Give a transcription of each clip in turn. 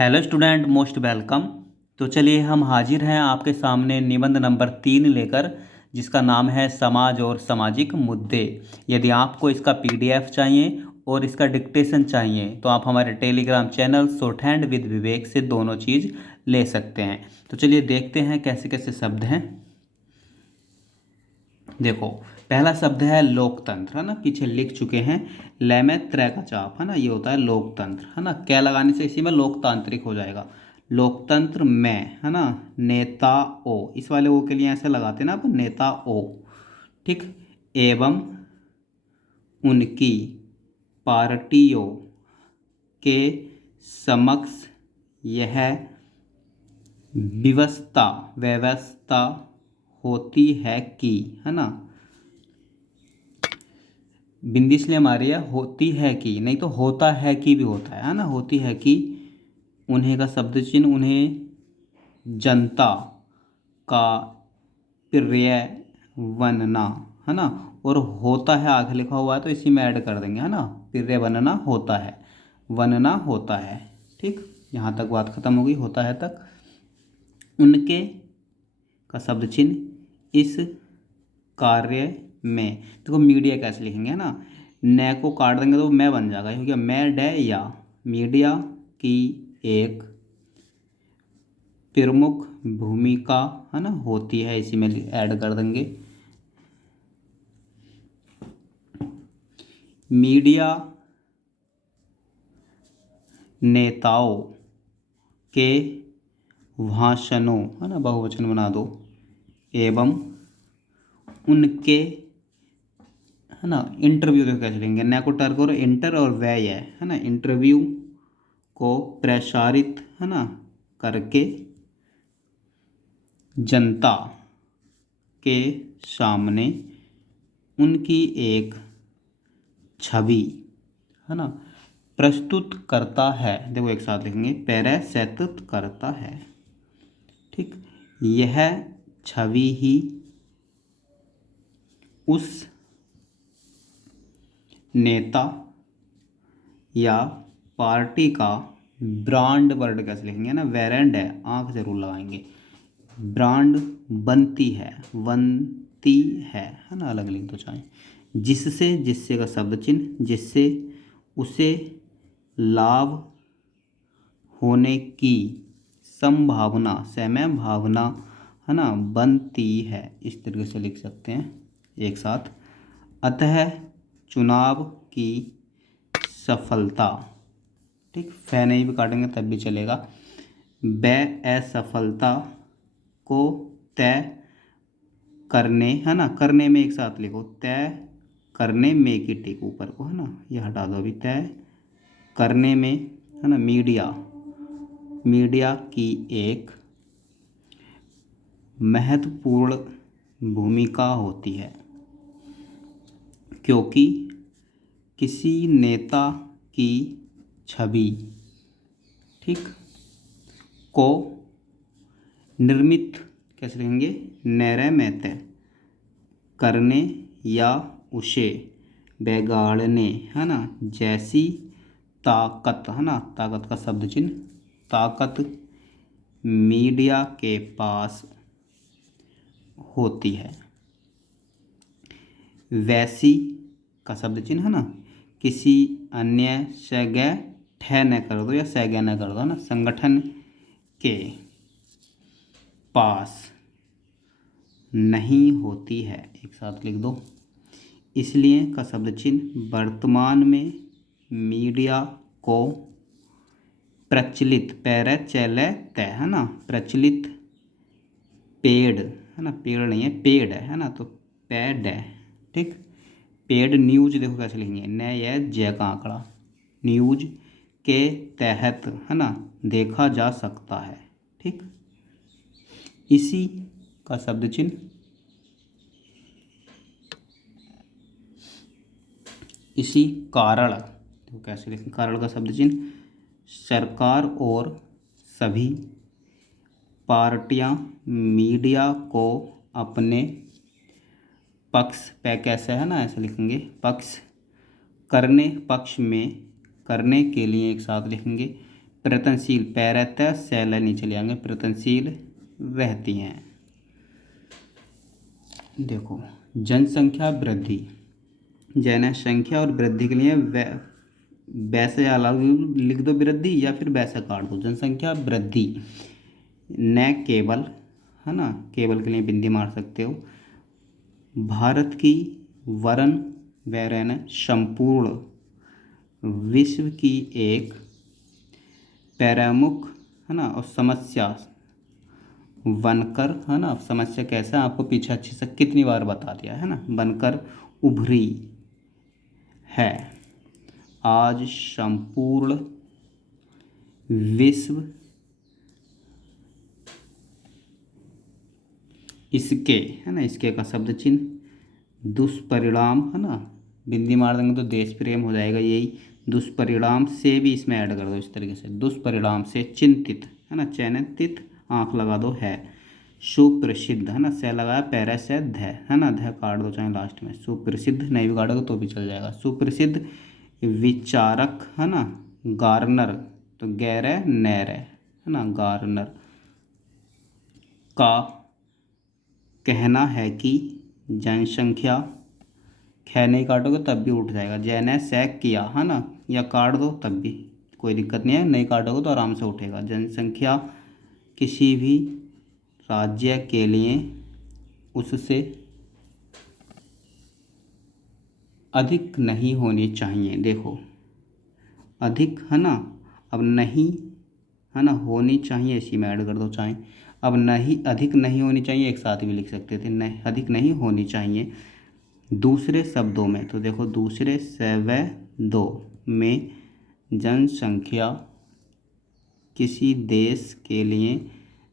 Hello student, most welcome. तो चलिए हम हाजिर हैं आपके सामने निबंध नंबर 3 लेकर, जिसका नाम है समाज और सामाजिक मुद्दे। यदि आपको इसका पीडीएफ चाहिए और इसका डिक्टेशन चाहिए तो आप हमारे Telegram channel shorthand with Vivek से दोनों चीज़ ले सकते हैं। तो चलिए देखते हैं कैसे कैसे शब्द हैं। देखो, पहला शब्द है लोकतंत्र, है ना। पीछे लिख चुके हैं, ले में त्रै का चाप, है ना। ये होता है लोकतंत्र, है ना। क्या लगाने से इसी में लोकतांत्रिक हो जाएगा। लोकतंत्र में, है ना। नेता ओ, इस वाले ओ के लिए ऐसे लगाते हैं ना अपन, नेता ओ। ठीक। एवं उनकी पार्टियों के समक्ष यह व्यवस्था व्यवस्था होती है कि, है ना। बिंदी इसलिए हमारी है, होती है कि, नहीं तो होता है कि भी होता है ना। होती है कि उन्हें का शब्द चिन्ह, उन्हें जनता का प्रिय बनना, है ना। और होता है आगे लिखा हुआ है तो इसी में ऐड कर देंगे, है ना। प्रिय बनना होता है, बनना होता है। ठीक, यहाँ तक बात खत्म हो गई, होता है तक। उनके का शब्द चिन्ह इस कार्य में, देखो मीडिया कैसे लिखेंगे, है ना। न को काट देंगे तो मैं बन जाएगा, क्योंकि मैं डे या मीडिया की एक प्रमुख भूमिका, है ना, होती है, इसी में ऐड कर देंगे। मीडिया नेताओं के भाषणों, है ना, बहुवचन बना दो, एवं उनके, है ना, इंटरव्यू देखो कैसे लेंगे, न को टर करो, इंटर और व्यय है ना। इंटरव्यू को प्रसारित, है ना, करके जनता के सामने उनकी एक छवि, है ना, प्रस्तुत करता है। देखो एक साथ लिखेंगे, प्रस्तुत करता है। ठीक, यह छवि ही उस नेता या पार्टी का ब्रांड, वर्ड कैसे लिखेंगे ना, ब्रांड है, आंख जरूर लगाएंगे, ब्रांड बनती है ना, अलग लिख दो चाहे। जिससे, जिससे का शब्द चिन्ह, जिससे उसे लाभ होने की संभावना, समय भावना, है ना, बनती है। इस तरीके से लिख सकते हैं एक साथ। अतः चुनाव की सफलता, ठीक, फै नहीं भी काटेंगे तब भी चलेगा। व असफलता को तय करने, है ना, करने में एक साथ लिखो, तय करने में की टिक ऊपर को, है ना, ये हटा दो अभी, तय करने में, है ना, मीडिया की एक महत्वपूर्ण भूमिका होती है, क्योंकि किसी नेता की छवि, ठीक, को निर्मित कैसे लिखेंगे, नैरमैत करने या उसे बिगाड़ने, है ना, जैसी ताकत, है ना, ताकत का शब्द चिन्ह, ताकत मीडिया के पास होती है। वैसी का शब्द चिन्ह, है ना, किसी अन्य जगह ठह न कर दो या सगह न कर दो, है ना, संगठन के पास नहीं होती है, एक साथ लिख दो। इसलिए का शब्द चिन्ह वर्तमान में मीडिया को प्रचलित, प्रचलित, है ना, प्रचलित पेड, है ना, पेड़ नहीं है, पेड है ना, तो पेड है। ठीक, पेड न्यूज देखो कैसे लिखेंगे, न यह जय का आंकड़ा, न्यूज के तहत, है ना, देखा जा सकता है। ठीक, इसी का शब्द चिन्ह, इसी कारण, तो कैसे लिखें, कारण का शब्द चिन्ह, सरकार और सभी पार्टियां मीडिया को अपने पक्ष पे, कैसे, है ना, ऐसे लिखेंगे, पक्ष करने, पक्ष में करने के लिए एक साथ लिखेंगे, प्रयत्नशील, पैरत सैल नीचे ले आएंगे, प्रयत्नशील रहती हैं। देखो जनसंख्या वृद्धि, जनसंख्या और वृद्धि के लिए वैसे अलग लिख दो वृद्धि या फिर वैसा काट दो। जनसंख्या वृद्धि न केवल, है ना, केवल के लिए बिंदी मार सकते हो, भारत की वरन वैरन संपूर्ण विश्व की एक प्रमुख, है ना, और समस्या बनकर, है ना, समस्या कैसा है आपको पीछे अच्छे से कितनी बार बता दिया है ना, बनकर उभरी है। आज संपूर्ण विश्व इसके, है ना, इसके का शब्द चिन्ह दुष्परिणाम, है ना, बिंदी मार देंगे तो देश प्रेम हो जाएगा, यही दुष्परिणाम से भी इसमें ऐड कर दो इस तरीके से, दुष्परिणाम से चिंतित, है ना, चिंतित आंख लगा दो है, सुप्रसिद्ध, है ना, से लगाया पैरा से ध, है ना, ध काट दो चाहे लास्ट में, सुप्रसिद्ध नहीं भी काटोगे तो भी चल जाएगा, सुप्रसिद्ध विचारक, है ना, गार्नर, तो गैर है नैर है ना, गार्नर का कहना है कि जनसंख्या, ख नहीं काटोगे तब भी उठ जाएगा, जैने सैक किया, है ना, या काट दो तब भी कोई दिक्कत नहीं है, नहीं काटोगे तो आराम से उठेगा। जनसंख्या किसी भी राज्य के लिए उससे अधिक नहीं होनी चाहिए। देखो अधिक, है ना, अब नहीं, है ना, होनी चाहिए इसी में ऐड कर दो चाहे, अब नहीं, अधिक नहीं होनी चाहिए एक साथ भी लिख सकते थे, नहीं अधिक नहीं होनी चाहिए। दूसरे शब्दों में तो देखो दूसरे सवै दो में जनसंख्या किसी देश के लिए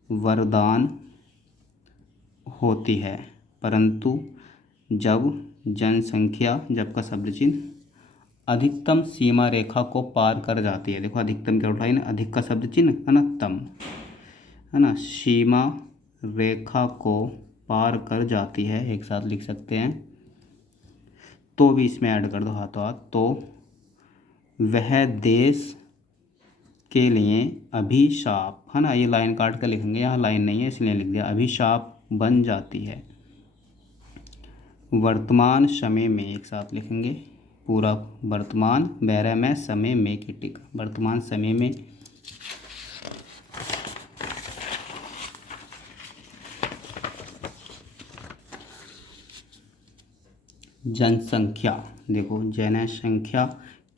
वरदान होती है, परंतु जब जनसंख्या, जब का शब्द चिन्ह अधिकतम सीमा रेखा को पार कर जाती है, देखो अधिकतम क्या उठाई ना, अधिक का शब्द चिन्ह, है ना, तम, है ना, सीमा रेखा को पार कर जाती है एक साथ लिख सकते हैं, तो भी इसमें ऐड कर दो हाथों हाथ, तो वह देश के लिए अभिशाप, है ना, ये लाइन काट कर लिखेंगे, यहाँ लाइन नहीं है इसलिए लिख दिया, अभिशाप बन जाती है। वर्तमान समय में एक साथ लिखेंगे पूरा, वर्तमान बैरा में समय में की टिक, वर्तमान समय में जनसंख्या, देखो जनसंख्या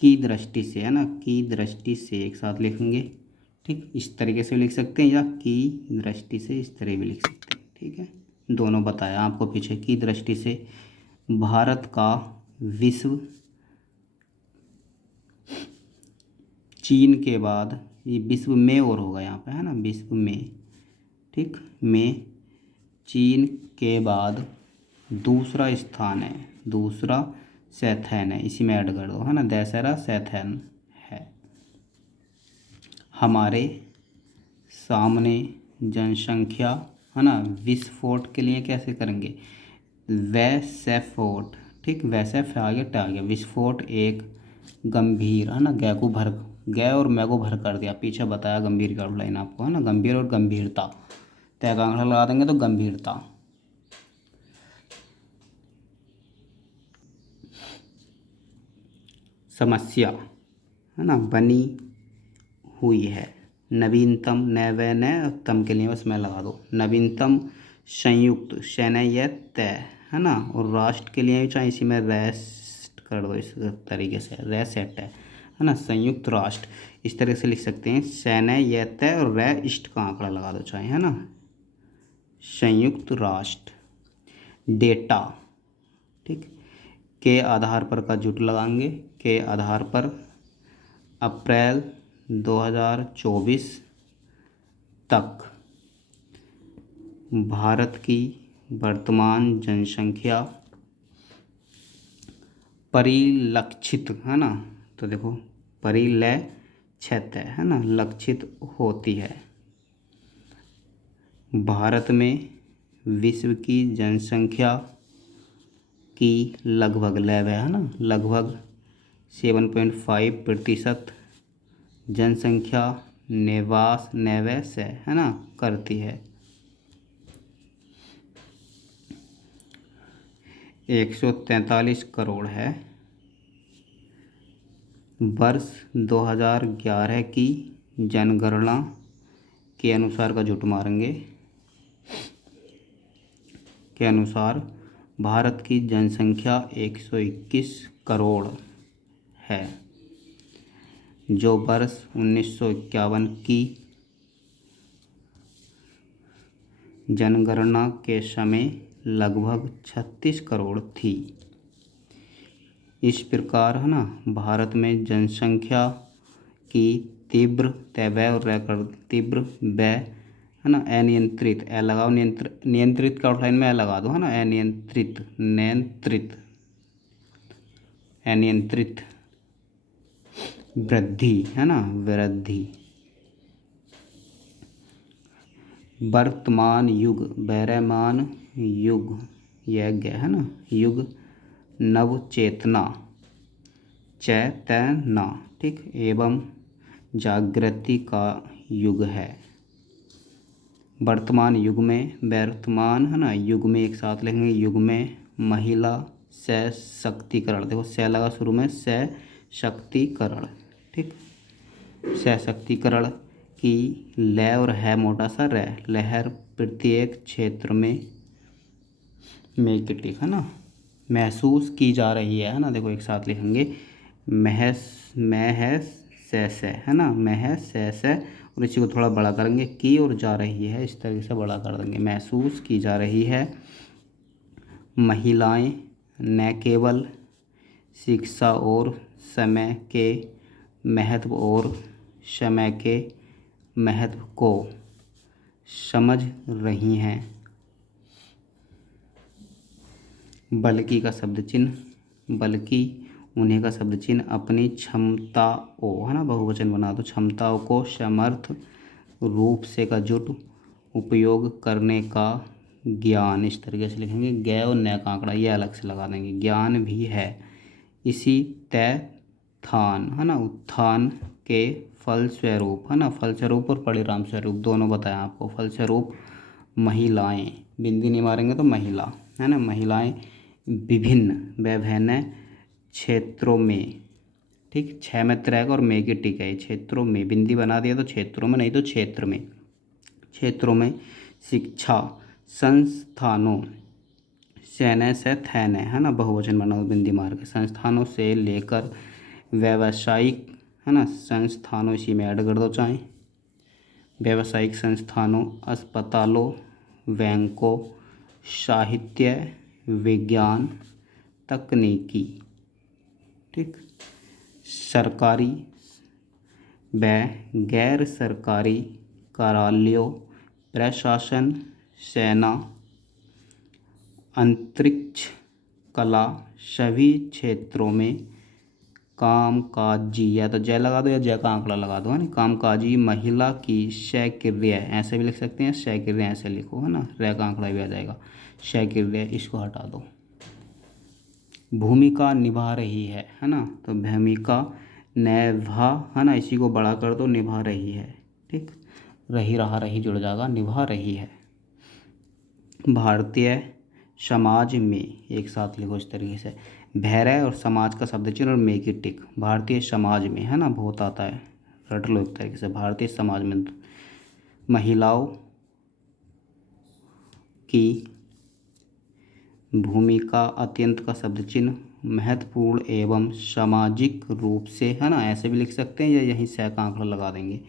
की दृष्टि से, है ना, की दृष्टि से एक साथ लिखेंगे, ठीक, इस तरीके से लिख सकते हैं या की दृष्टि से इस तरह भी लिख सकते हैं, ठीक है, दोनों बताया आपको पीछे। की दृष्टि से भारत का विश्व चीन के बाद, ये विश्व में और होगा यहाँ पे, है ना, विश्व में, ठीक, में चीन के बाद दूसरा स्थान है, दूसरा सैथैन है, इसी में ऐड कर दो, है ना, दशहरा सैथैन है। हमारे सामने जनसंख्या, है ना, विस्फोट के लिए कैसे करेंगे, वैस्फोट, ठीक, वैसे आ गया टा गया, विस्फोट एक गंभीर, है ना, गै को भर, गै और मैं को भर कर दिया, पीछे बताया गंभीर का लाइन आपको, है ना, गंभीर और गंभीरता, तय का आंकड़ा लगा देंगे तो गंभीरता। समस्या, है ना, बनी हुई है, नवीनतम, न व न तम के लिए बस मैं लगा दो, नवीनतम संयुक्त शैन या तय, है ना, और राष्ट्र के लिए चाहे इसी में रेस्ट कर दो, इस तरीके से रेसेट है ना, संयुक्त राष्ट्र इस तरह से लिख सकते हैं, शैन या तय और रेस्ट का आंकड़ा लगा दो चाहे, है ना, संयुक्त राष्ट्र। डेटा, ठीक, के आधार पर का जुट लगाएंगे, के आधार पर अप्रैल 2024 तक भारत की वर्तमान जनसंख्या परिलक्षित, है ना, तो देखो परिलक्षित है ना, लक्षित होती है। भारत में विश्व की जनसंख्या की लगभग है ना, लगभग 7.5% जनसंख्या निवास निवेश है ना, करती है। 143 करोड़ है। वर्ष 2011 की जनगणना के अनुसार का झूठ मारेंगे के अनुसार भारत की जनसंख्या 121 करोड़ है, जो वर्ष 1951 की जनगणना के समय लगभग 36 करोड़ थी। इस प्रकार है ना, भारत में जनसंख्या की तीव्र तय और तीव्र व्यय है ना, अनियंत्रित ए लगाओ, नियंत्रित का आउटलाइन में ए लगा दो है ना, अनियंत्रित नियंत्रित अनियंत्रित वृद्धि है ना, वृद्धि। वर्तमान युग वर्तमान युग यज्ञ है ना, युग नव चेतना चैतना, ठीक, एवं जागृति का युग है। वर्तमान युग में, वर्तमान है ना, युग में एक साथ लिखेंगे, युग में महिला सशक्तिकरण, देखो से लगा शुरू में, सशक्तिकरण, ठीक, सशक्तिकरण की लय और है मोटा सा रह लहर प्रत्येक क्षेत्र में ठीक है ना, महसूस की जा रही है ना। देखो एक साथ लिखेंगे, महस है ना, महस और इसी को थोड़ा बड़ा करेंगे, की और जा रही है, इस तरीके से बड़ा कर देंगे, महसूस की जा रही है। महिलाएं न केवल शिक्षा और समय के महत्व और समय के महत्व को समझ रही हैं, बल्कि का शब्द चिन्ह, बल्कि उन्हें का शब्द चिन्ह अपनी क्षमताओं है ना, बहुवचन बना दो, क्षमताओं को समर्थ रूप से का जुट उपयोग करने का ज्ञान, इस तरीके से लिखेंगे, ज्ञ और न का आंकड़ा ये अलग से लगा देंगे, ज्ञान भी है। इसी तैथान है ना, उत्थान के फलस्वरूप है ना, फलस्वरूप और परिणाम स्वरूप दोनों बताया आपको। फलस्वरूप महिलाएं, बिंदी नहीं मारेंगे तो महिला है ना, महिलाएं विभिन्न विभिन्न क्षेत्रों में, ठीक, 6 में त्रैक और मे की टिक है, क्षेत्रों में बिंदी बना दिया तो क्षेत्रों में, नहीं तो क्षेत्र में, क्षेत्रों में शिक्षा संस्थानों सैन्य से थैन्य है ना, बहुवचन बनाओ बिंदी मार के, संस्थानों से लेकर व्यावसायिक है ना संस्थानों, इसी में ऐड कर दो चाहे, व्यावसायिक संस्थानों, अस्पतालों, बैंकों, साहित्य, विज्ञान, तकनीकी, ठीक, सरकारी व गैर सरकारी कार्यालयों, प्रशासन, सेना, अंतरिक्ष, कला, सभी क्षेत्रों में कामकाजी, या तो जय लगा दो या जय का आंकड़ा लगा दो है ना, कामकाजी महिला की सक्रिय, ऐसे भी लिख सकते हैं, सक्रिय ऐसे लिखो है ना, रे का आंकड़ा भी आ जाएगा, सक्रिय, इसको हटा दो। भूमिका निभा रही है ना, तो भूमिका निभा है ना, इसी को बड़ा कर दो, निभा रही है, ठीक, रही रहा रही जुड़ जाएगा, निभा रही है। भारतीय समाज में, एक साथ लिखो इस तरीके से, भैरय और समाज का शब्द चिन्ह और मे की टिक, भारतीय समाज में है ना, बहुत आता है, रट लो एक तरीके से, भारतीय समाज में महिलाओं की भूमिका अत्यंत का शब्द चिन्ह महत्वपूर्ण एवं सामाजिक रूप से है ना, ऐसे भी लिख सकते हैं या यहीं से का आंकड़ा लगा देंगे,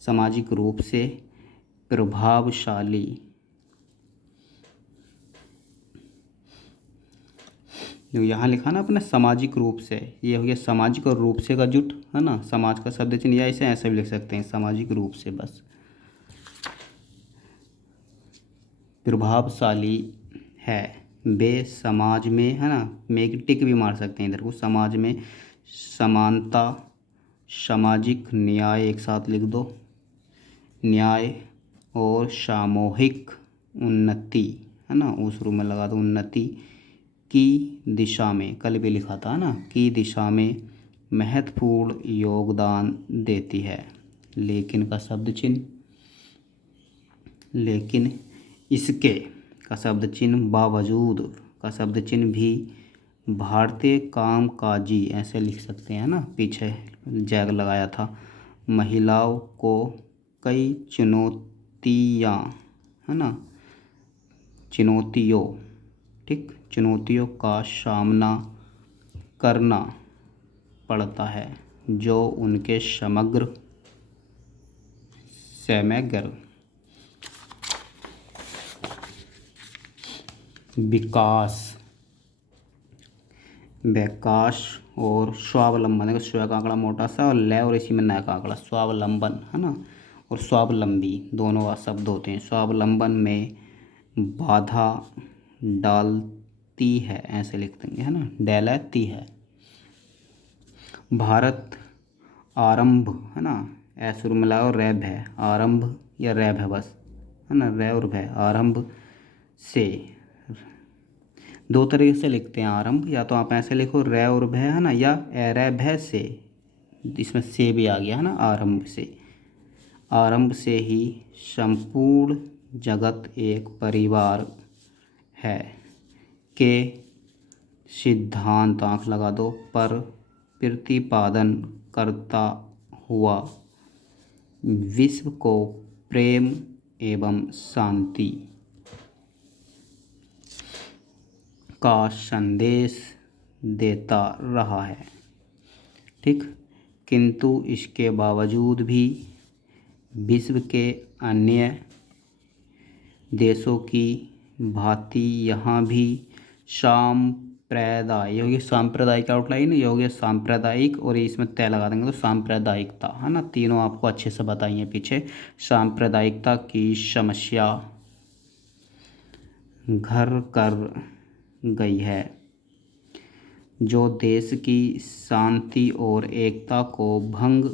सामाजिक रूप से प्रभावशाली, यहाँ लिखा ना अपने सामाजिक रूप से, ये हो गया सामाजिक और रूप से का जुट है ना, समाज का शब्द चिन्ह, या इसे ऐसे भी लिख सकते हैं, सामाजिक रूप से, बस प्रभावशाली है वे समाज में है ना, में टिक भी मार सकते हैं इधर को, समाज में समानता, सामाजिक न्याय, एक साथ लिख दो, न्याय और सामूहिक उन्नति है ना, उस रूप में लगा दो, उन्नति की दिशा में, कल भी लिखा था ना, की दिशा में महत्वपूर्ण योगदान देती है, लेकिन का शब्द चिन्ह, लेकिन इसके का शब्द चिन्ह, बावजूद का शब्द चिन्ह भी, भारतीय कामकाजी ऐसे लिख सकते हैं ना, पीछे जैग लगाया था। महिलाओं को कई चुनौतियाँ, है ना, चुनौतियों, ठीक, चुनौतियों का सामना करना पड़ता है जो उनके समग्र विकास विकास और स्वावलंबन है। स्व का आंकड़ा मोटा सा और लय और इसी में नय का आंकड़ा, स्वावलंबन, है ना, और स्वावलंबी दोनों शब्द होते हैं। स्वावलंबन में बाधा डालती है ऐसे लिख देंगे, है ना, डालती है। भारत आरंभ, है ना, ऐसे मिलाओ, रैब है, आरंभ या रैब है बस, है ना, रै और भय, आरंभ से, दो तरीके से लिखते हैं आरंभ, या तो आप ऐसे लिखो रै और भय, है ना, या रै भय से, इसमें से भी आ गया, है ना, आरंभ से। आरंभ से ही संपूर्ण जगत एक परिवार है के सिद्धांत, आंख लगा दो, पर प्रतिपादन करता हुआ विश्व को प्रेम एवं शांति का संदेश देता रहा है, ठीक। किंतु इसके बावजूद भी विश्व के अन्य देशों की भांति यहाँ भी सांप्रदायिक आउटलाइन, ये हो गया सांप्रदायिक, और इसमें तय लगा देंगे तो सांप्रदायिकता, है ना, तीनों आपको अच्छे से बताइए पीछे। सांप्रदायिकता की समस्या घर कर गई है, जो देश की शांति और एकता को भंग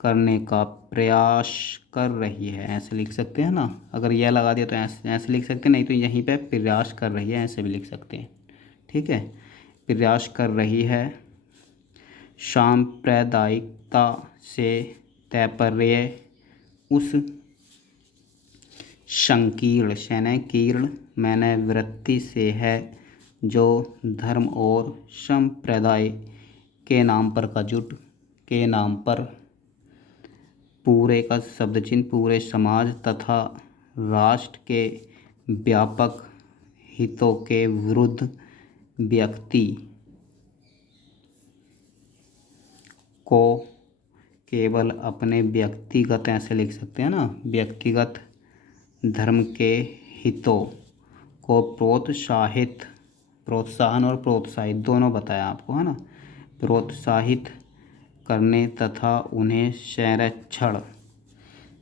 करने का प्रयास कर रही है, ऐसे लिख सकते हैं ना। अगर यह लगा दिया तो ऐसे लिख सकते हैं, नहीं तो यहीं पे प्रयास कर रही है ऐसे भी लिख सकते हैं, ठीक है। प्रयास कर रही है, सांप्रदायिकता से तात्पर्य उस संकीर्ण कीर्ण मैंने वृत्ति से है जो धर्म और संप्रदाय के नाम पर का जुट के नाम पर पूरे का शब्द चिन्ह पूरे समाज तथा राष्ट्र के व्यापक हितों के विरुद्ध व्यक्ति को केवल अपने व्यक्तिगत, ऐसे लिख सकते हैं ना, व्यक्तिगत धर्म के हितों को प्रोत्साहन और प्रोत्साहित दोनों बताया आपको, है ना, प्रोत्साहित करने तथा उन्हें संरक्षण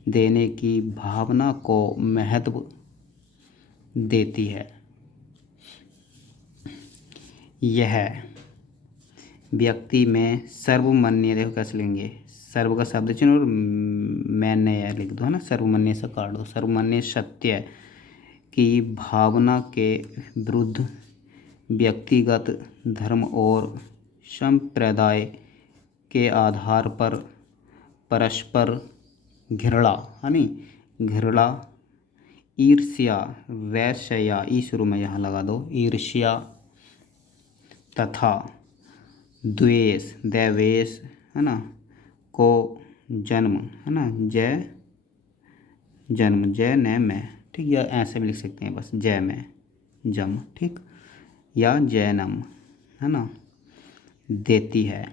देने की भावना को महत्व देती है। यह व्यक्ति में सर्वमान्य, देखो कैसे लेंगे, सर्व का शब्द चिन्ह और मैंने लिख दो, है ना, सर्वमान्य से काट दो, सर्वमान्य सत्य की भावना के विरुद्ध व्यक्तिगत धर्म और संप्रदाय के आधार पर परस्पर घृणा, है नी, घृणा, ईर्ष्या, वैश्या, ई शुरू में यहाँ लगा दो, ईर्ष्या तथा द्वेष, दैवेश, है ना, को जन्म, है ना, जय जन्म, जय न में, ठीक, या ऐसे भी लिख सकते हैं बस, जय में जम, ठीक, या जैनम, है ना, देती है।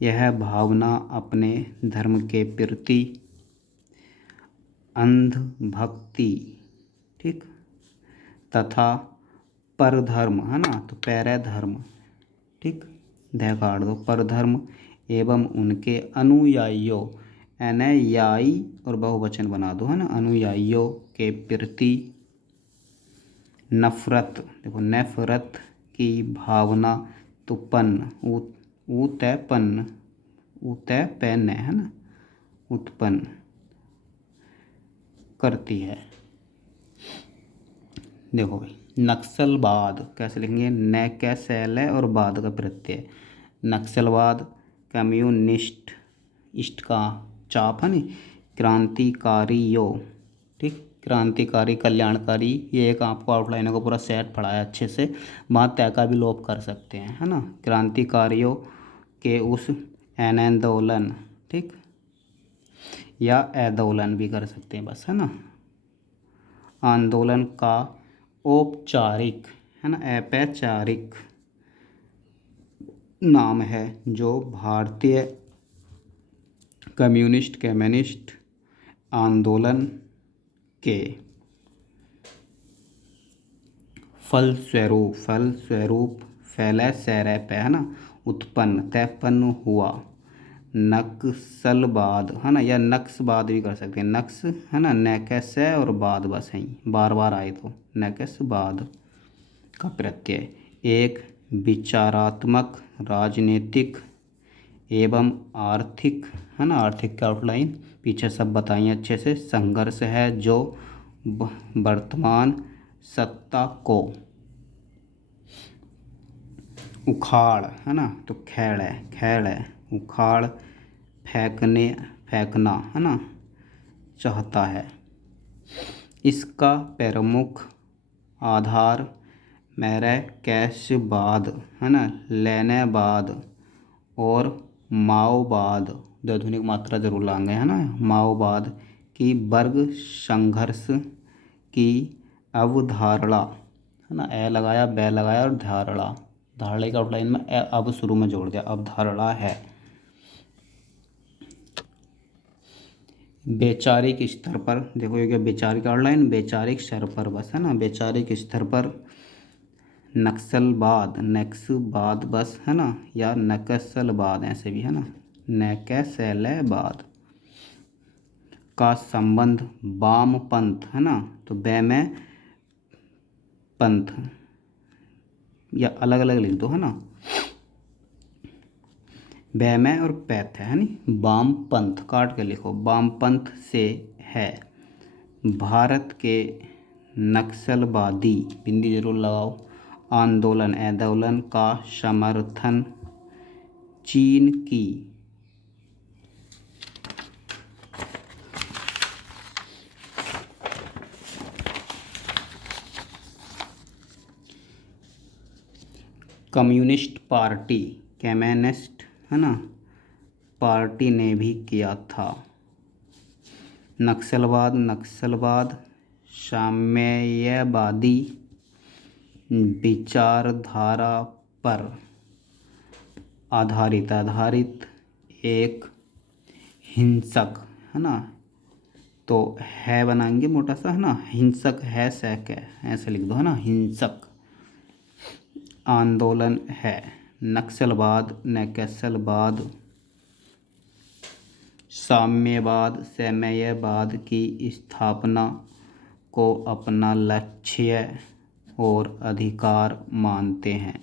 यह भावना अपने धर्म के प्रति अंधभक्ति, ठीक, तथा परधर्म, है ना, तो पैरधर्म, ठीक, ध्यान काट दो, परधर्म एवं उनके अनुयायियों, अनुयायी और बहुवचन बना दो, है ना, अनुयायियों के प्रति नफरत, देखो नफरत की भावना उत्पन्न, है ना, उत्पन्न करती है। देखो भाई, नक्सलवाद कैसे लिखेंगे, न का शैल और बाद का प्रत्यय, नक्सलवाद कम्युनिस्ट इष्ट का चाप है नी, क्रांतिकारी यो, ठीक, क्रांतिकारी, कल्याणकारी, ये एक आपको आउटलाइनों का पूरा सेट पढ़ा है अच्छे से। वहाँ तय का भी लोप कर सकते हैं, है ना, क्रांतिकारियों के उस आंदोलन, ठीक, या आंदोलन भी कर सकते हैं बस, है ना, आंदोलन का औपचारिक, है ना, औपचारिक नाम है जो भारतीय कम्युनिस्ट आंदोलन के फलस्वरूप फैले सैरे पे, है ना, उत्पन्न हुआ नक्सलवाद, है ना, या नक्सवाद भी कर सकते हैं, नक्स, है ना, नैकस है और बाद बस है, बार बार आए तो नक्सवाद का प्रत्यय एक विचारात्मक, राजनीतिक एवं आर्थिक, है ना, आर्थिक का आउटलाइन पीछे सब बताइए अच्छे से, संघर्ष है जो वर्तमान सत्ता को उखाड़, है ना, तो खैड़ है, उखाड़ फेंकना, है ना, चाहता है। इसका प्रमुख आधार मैरकशवाद, है ना, लेनेवाद और माओवाद, दैनिक मात्रा जरूर लाएंगे, है ना, माओवाद की वर्ग संघर्ष की अवधारणा, है ना, ए लगाया, बै लगाया और धारणा, धारणा का आउटलाइन में अब शुरू में जोड़ दिया, अवधारणा है। वैचारिक स्तर पर देखो, ये वैचारिक आउटलाइन, वैचारिक स्तर पर बस, है ना, वैचारिक स्तर पर नक्सलवाद बस, है ना, या नक्सलवाद ऐसे भी, है ना, नक्सलवाद का संबंध वामपंथ, है ना, तो बै में पंथ या अलग अलग लिख दो, है ना, बै में और पैथ है नी, वामपंथ काट के लिखो, वामपंथ से है। भारत के नक्सलवादी, बिंदी जरूर लगाओ, आंदोलन का समर्थन चीन की कम्युनिस्ट है ना, पार्टी ने भी किया था। नक्सलवाद साम्यवादी विचारधारा पर आधारित एक हिंसक, है ना, तो है बनाएंगे मोटा सा, है ना, हिंसक है सैक है ऐसे लिख दो, है ना, हिंसक आंदोलन है। नक्सलवाद साम्यवाद की स्थापना को अपना लक्ष्य और अधिकार मानते हैं।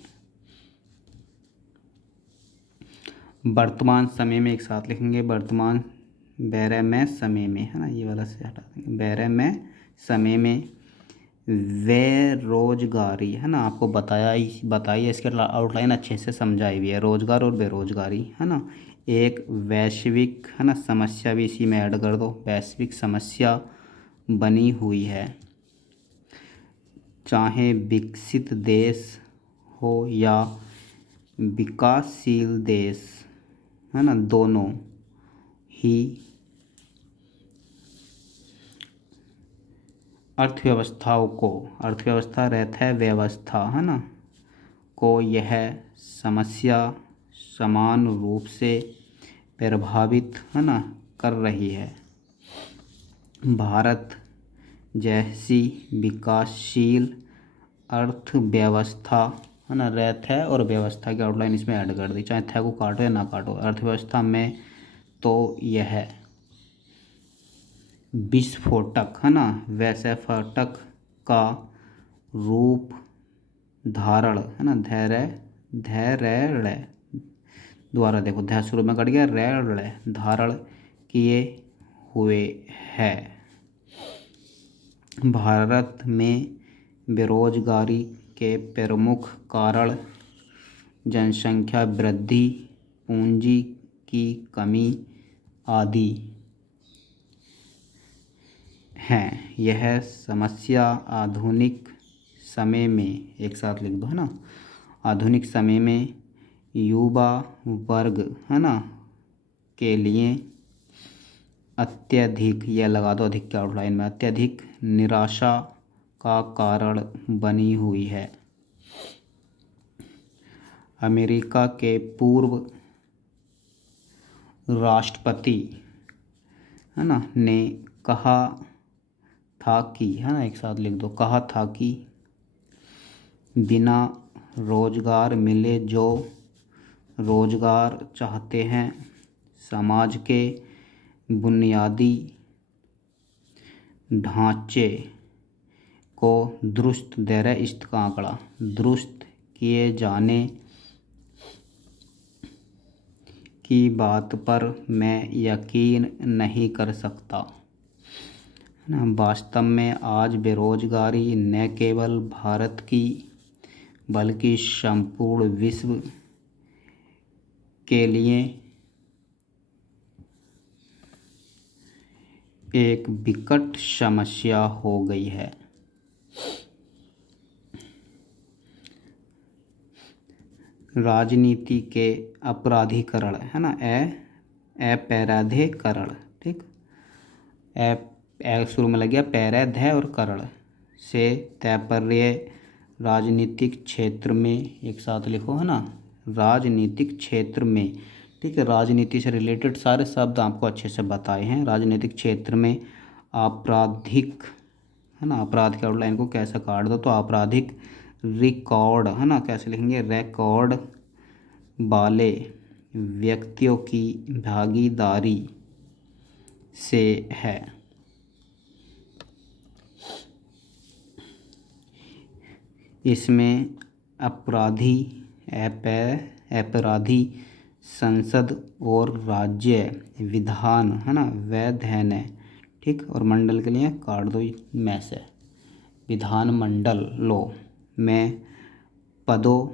वर्तमान समय में एक साथ लिखेंगे, वर्तमान बैरे में समय में, है ना, ये वाला से हटा देंगे, बैरे में समय में बेरोजगारी, है ना, आपको बताइए इसके आउटलाइन अच्छे से समझाई हुई है, रोजगार और बेरोजगारी, है ना, एक वैश्विक, है ना, समस्या भी इसी में ऐड कर दो, वैश्विक समस्या बनी हुई है, चाहे विकसित देश हो या विकासशील देश, है ना, दोनों ही अर्थव्यवस्था रहता है व्यवस्था, है ना, को यह समस्या समान रूप से प्रभावित, है ना, कर रही है। भारत जैसी विकासशील अर्थव्यवस्था, है ना, रहता है और व्यवस्था की आउटलाइन इसमें ऐड कर दी, चाहे थे को काटो या ना काटो, अर्थव्यवस्था में तो यह विस्फोटक, है ना, वैस्फोटक का रूप धारण, है ना, धैर्य द्वारा देखो, ध्या शुरू में कट गया, रैड़ धारण किए हुए है। भारत में बेरोजगारी के प्रमुख कारण जनसंख्या वृद्धि, पूंजी की कमी, आदि हैं। यह समस्या आधुनिक समय में, एक साथ लिख दो है ना, आधुनिक समय में युवा वर्ग है ना के लिए अत्यधिक, यह लगा दो अधिक के आउटलाइन में, अत्यधिक निराशा का कारण बनी हुई है। अमेरिका के पूर्व राष्ट्रपति है ना ने कहा था कि, है ना, एक साथ लिख दो, कहा था कि बिना रोजगार मिले जो रोजगार चाहते हैं समाज के बुनियादी ढांचे को दुरुस्त इसका आंकड़ा दुरुस्त किए जाने की बात पर मैं यकीन नहीं कर सकता। है ना, वास्तव में आज बेरोजगारी न केवल भारत की बल्कि संपूर्ण विश्व के लिए एक विकट समस्या हो गई है। राजनीति के अपराधीकरण, है ना, अपराधीकरण, ठीक, शुरू में लग गया पैराध और करण से तात्पर्य राजनीतिक क्षेत्र में, एक साथ लिखो है ना, राजनीतिक क्षेत्र में, ठीक है, राजनीति से रिलेटेड सारे शब्द आपको अच्छे से बताए हैं। राजनीतिक क्षेत्र में आपराधिक, है ना, अपराध के आउटलाइन को कैसे काट दो, तो आपराधिक रिकॉर्ड, है ना, कैसे लिखेंगे, रिकॉर्ड वाले व्यक्तियों की भागीदारी से है। इसमें अपराधी संसद और राज्य विधान, है ना, वैध है न, ठीक, और मंडल के लिए काट दो में से, विधान मंडलों में पदों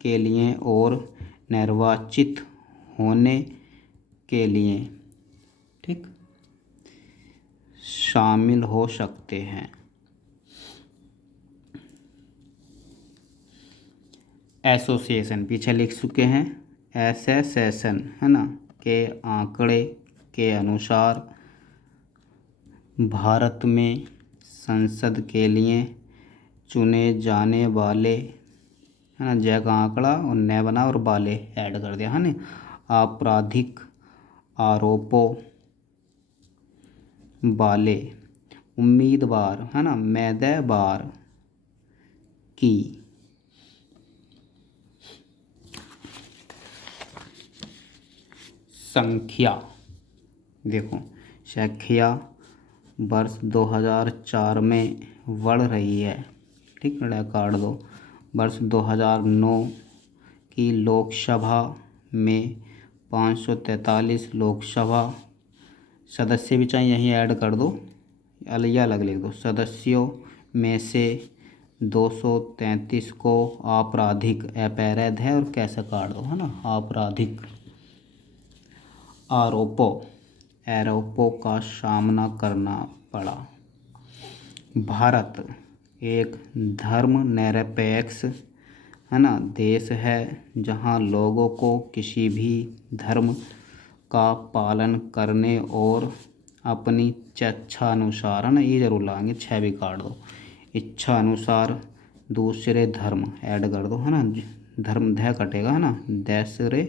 के लिए और निर्वाचित होने के लिए, ठीक, शामिल हो सकते हैं। एसोसिएशन पीछे लिख चुके हैं, एसोसिएशन, है ना, के आंकड़े के अनुसार भारत में संसद के लिए चुने जाने वाले, है ना, जय का आंकड़ा और नया बना और वाले ऐड कर दिया, है ना, आपराधिक आरोपों वाले उम्मीदवार, है ना, मैदाबार की संख्या, देखो, संख्या वर्ष 2004 में बढ़ रही है, ठीक, काट दो, वर्ष 2009 की लोकसभा में 543 लोकसभा सदस्य भी चाहिए, यहीं ऐड कर दो, अलग अलग लिख दो, सदस्यों में से 233 को आपराधिक अपराध है और कैसे काट दो, है ना, आपराधिक आरोपों का सामना करना पड़ा। भारत एक धर्मनिरपेक्ष, है ना, देश है जहाँ लोगों को किसी भी धर्म का पालन करने और अपनी इच्छा अनुसार, है ना, ये जरूर लाएंगे, 6 भी काट दो, इच्छा अनुसार दूसरे धर्म ऐड कर दो, है ना, धर्म ध कटेगा, है ना, दूसरे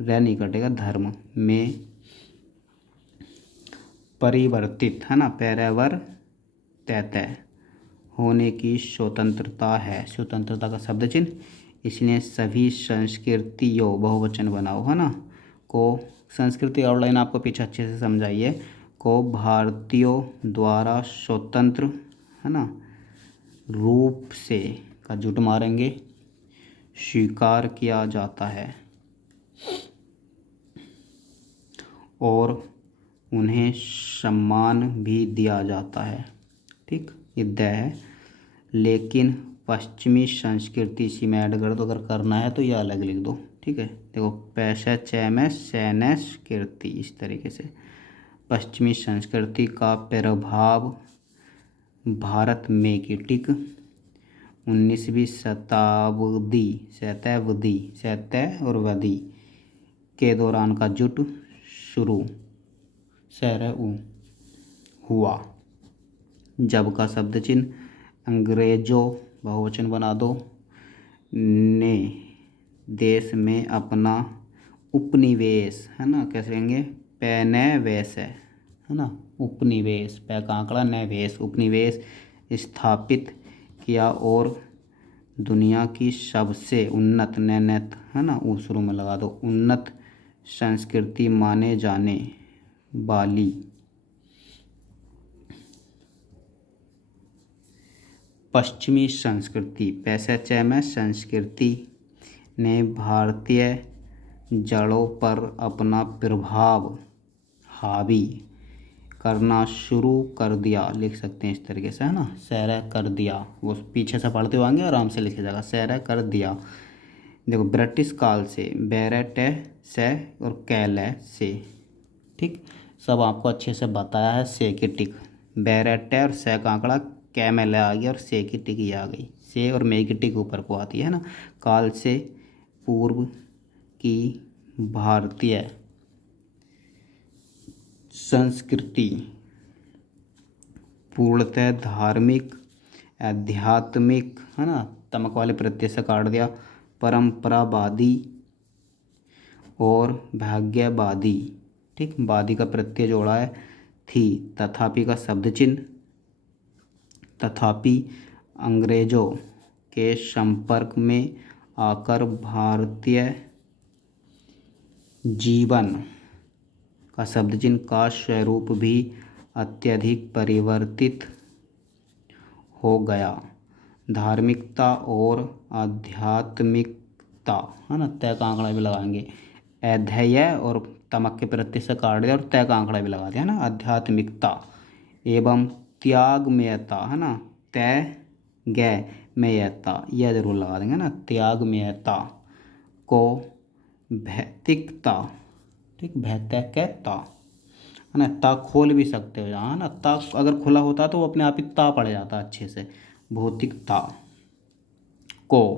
रह नहीं कटेगा, धर्म में परिवर्तित, है ना, परिवर्तित होने की स्वतंत्रता है, स्वतंत्रता का शब्द चिन्ह, इसलिए सभी संस्कृतियों, बहुवचन बनाओ, है ना, को, संस्कृति आउटलाइन आपको पीछे अच्छे से समझाइए, को भारतीयों द्वारा स्वतंत्र, है ना, रूप से, का जुट मारेंगे, स्वीकार किया जाता है और उन्हें सम्मान भी दिया जाता है, ठीक, ये द है। लेकिन पश्चिमी संस्कृति, इसी में ऐड कर दो, अगर करना है तो यह अलग लिख दो, ठीक है, देखो पैशा चैमय सैनस कीर्ति, इस तरीके से। पश्चिमी संस्कृति का प्रभाव भारत में कीटिक 19वीं शताब्दी के दौरान का जुट शुरू हुआ, जब का शब्द चिन्ह अंग्रेजों, बहुवचन बना दो, ने देश में अपना उपनिवेश, है ना, कैसे कहेंगे, पैनवेश है ना, उपनिवेश, पै का आंकड़ा नवेश, उपनिवेश स्थापित किया और दुनिया की सबसे उन्नत नैनत, है ना, वो शुरू में लगा दो, उन्नत संस्कृति माने जाने वाली पश्चिमी संस्कृति, पैसे में संस्कृति ने भारतीय जड़ों पर अपना प्रभाव हावी करना शुरू कर दिया, लिख सकते हैं इस तरीके से, है ना, सैर कर दिया, वो पीछे से पढ़ते हुए आएंगे, आराम से लिखे जाएगा, सैर कर दिया। देखो ब्रिटिश काल से बैरट से और कैल से, ठीक, सब आपको अच्छे से बताया है, से की टिक, बैरट और से का आंकड़ा कैमल आ गया और से की टिक आ गई, से और मे की टिक ऊपर को आती है ना। काल से पूर्व की भारतीय संस्कृति पूर्णतः धार्मिक, आध्यात्मिक, है ना, तमक वाले प्रत्यय से काट दिया, परंपरावादी और भाग्यवादी, ठीक, वादी का प्रत्यय जोड़ा है, थी, तथापि का शब्द चिन्ह, तथापि अंग्रेजों के संपर्क में आकर भारतीय जीवन का शब्द चिन्ह का स्वरूप भी अत्यधिक परिवर्तित हो गया। धार्मिकता और आध्यात्मिकता, है ना, तय का आंकड़ा भी लगाएंगे, अध्यय और तमक के प्रत्यय से काट दिया और तय का आंकड़ा भी लगा दिया, है ना, आध्यात्मिकता एवं त्यागमयता, है ना, त्यागमयता, यह जरूर लगा देंगे ना, त्यागमयता को भौतिकता, ठीक, भौतिकता, है ना, ता खोल भी सकते हो यहाँ, है ना, ता अगर खुला होता तो वो अपने आप ही ता पड़ जाता अच्छे से, भौतिकता को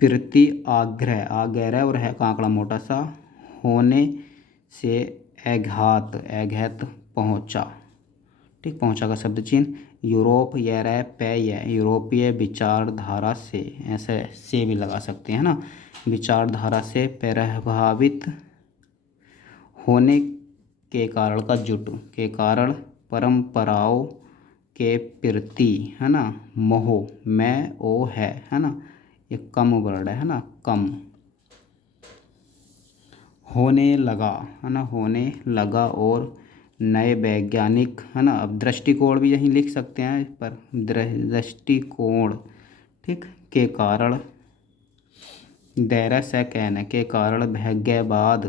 प्रति आग्रह, आग्रह और है का आंकड़ा मोटा सा होने से अघात पहुँचा, ठीक, पहुँचा का शब्द चिन्ह, यूरोप यूरोपीय विचारधारा से, ऐसे से भी लगा सकते हैं ना, विचारधारा से प्रभावित होने के कारण का जुट, के कारण परंपराओं के प्रति, है ना, मोह, मैं ओ है ना, ये कम वर्ड है ना, कम होने लगा, है ना, होने लगा और नए वैज्ञानिक, है ना, अब दृष्टिकोण भी यहीं लिख सकते हैं, पर दृष्टिकोण, ठीक, के कारण, दैरा से कहने के कारण भाग्यवाद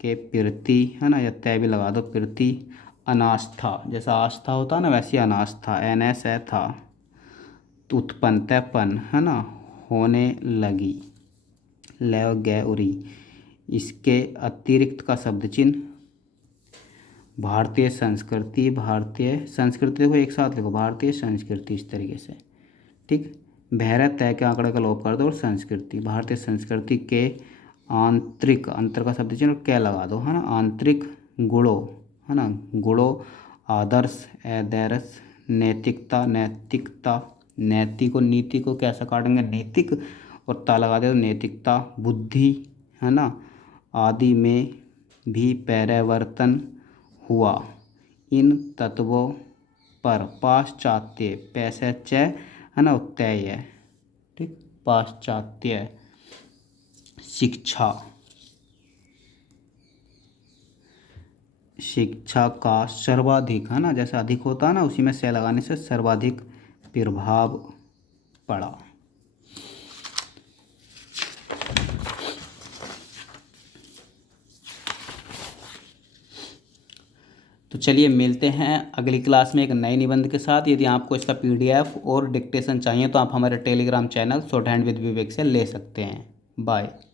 के प्रति, है ना, या तय भी लगा दो, प्रति अनास्था, जैसा आस्था होता है ना वैसी अनास्था, एन से था, उत्पन्नपन, है ना, होने लगी, लय गै उरी। इसके अतिरिक्त का शब्द चिन्ह भारतीय संस्कृति, देखो एक साथ लिखो, भारतीय संस्कृति, इस तरीके से, ठीक, भैरव तय के आंकड़े का लोप कर दो और संस्कृति, भारतीय संस्कृति के आंतरिक, अंतर का शब्द चिन्ह क्या लगा दो, है ना, आंतरिक गुणों, है ना, गुणों, आदर्श, आदर्श, नैतिकता, नैतिक और नीति को कैसा काटेंगे, नैतिक, और ता लगा दे तो नैतिकता, बुद्धि, है ना, आदि में भी परिवर्तन हुआ। इन तत्वों पर पाश्चात्य, पैसे है ना, उत्तय, ठीक, पाश्चात्य शिक्षा का सर्वाधिक, है ना, जैसे अधिक होता है ना, उसी में से लगाने से सर्वाधिक प्रभाव पड़ा। तो चलिए मिलते हैं अगली क्लास में एक नए निबंध के साथ। यदि आपको इसका PDF और डिक्टेशन चाहिए तो आप हमारे Telegram channel shorthand with Vivek से ले सकते हैं। बाय।